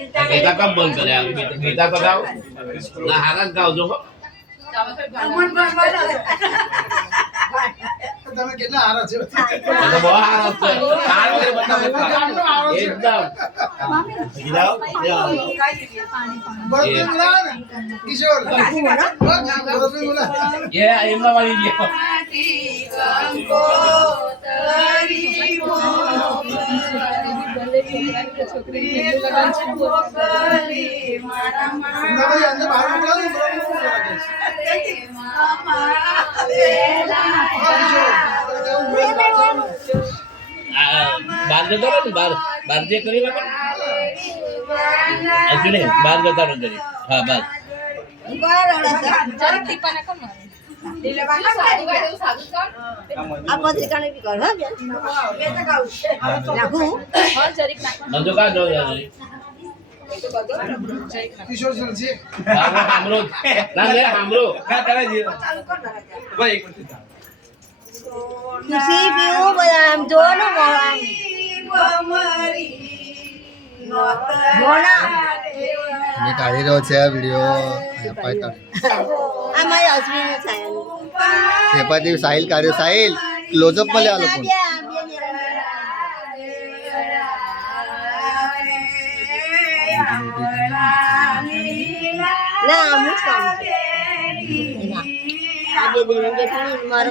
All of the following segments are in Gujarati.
ગીતા કમ બંધ કર્યા ગીતા તો ગાઓ ના હારા ગાવજો હો તમે કેટલા હારા છો બહુ હારા છે હાર વગર બતાવો એકદમ ગીતાઓ બરોબર બોલા ને કિશોર બરોબર બોલા ये एमना वाली लियो बार जता ने बार जे करी बार एक्चुअली बार जता ने करी हां बार जरा ટીપાને કોણ મારે દિલવાના સાદુ ગાય દેવું સાદુ કર આ પત્રિકાને બી કર હા બેન મે તો ગાઉ નાખું હા જરીક નાખ મંજો કા દો યાર કિશોર સર છે हमरो ना ले हमरो का करे जी ચાલુ કર ના भाई एक मिनट ખુશી પીવું બદામ જોનો મોળા મેં કાઢી રહ્યો છે આ વિડીયો આ મારી હસબન્ડ છે પેપરથી સાહિલ કાઢ્યો સાહિલ ક્લોઝઅપ માં લે આ લોકો ના આમ જ કામ છે આ બે દિન જે ખાલી મારો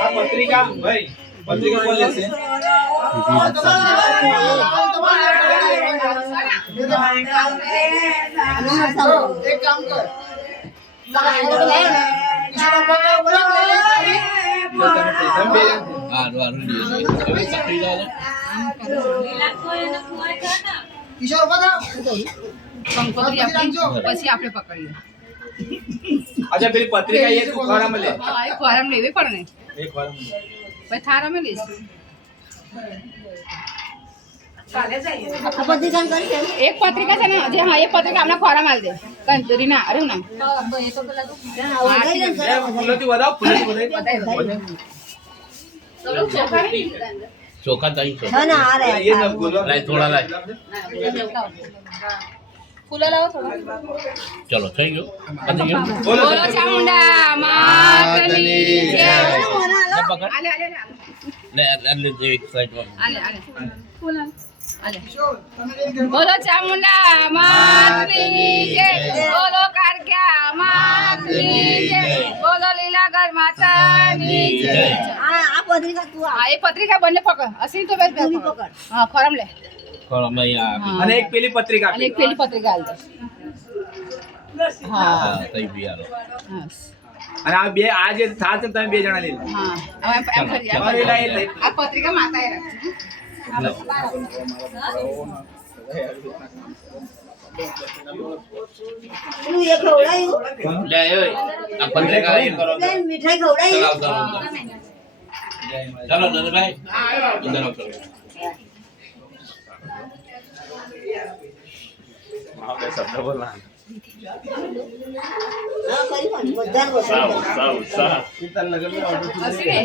આ પત્રિકા ભાઈ પત્રિકા કોણ લેશે એક કામ કર હા દોરું લે હવે પત્રી જાવ કિશોર બતા કંકોત્રી આપી પછી આપણે પકડીએ અચ્છા પેલી પત્રિકા એ તું ખોરામાં લે હા એ ફોરમ લેવી પડે ને એક ખોરામાં પછી થારામાં લઈશ આ પત્રિકા કરી છે એક પત્રિકા છે ને જે હા એક પત્રિકા આપણે ફોરમ આલ દે કંતરી ના અરે ના એ તો પેલા તો ફૂલોથી વધાવ ફૂલોથી વધાવ ચોખા તઈ છે ના ના આ રે ये सब बोलो लाइ थोड़ा लाइ ફૂલો લાવો થોડા चलो થઈ ગયો પતી ગયો બોલો ચામુંડા માતની જય લે પકડ આલે આલે લે લે એક સાઈડ પર આલે આલે ફૂલ આલે બોલો ચામુંડા માતની જય બોલો કારક્યા માતની જય બોલો લીલાગર માતાની જય આ પત્રિકા તું હા એ પત્રિકા બંને પકડ અસલી તો બેસ પકડ હા ખરમ લે ખોરામાં અહીંયા અને એક પેલી પત્રિકા અને એક પેલી પત્રિકા આલ દે હા તઈ બિયારો હા અને આ બે આ જે થાત તમે બે જણા લઈ લો હા હવે એમ કરી આ પત્રિકા માતાએ રાખી પેલું એ ખવડાયું લે ઓય આ પત્રિકા એ કરો બેન મીઠાઈ ખવડાવી ચલો નંદભાઈ અંદર આવો આપણે શબ્દ બોલના હા કરી પણ બધાને વસાવી સાવ કીર્તન લગન અસલી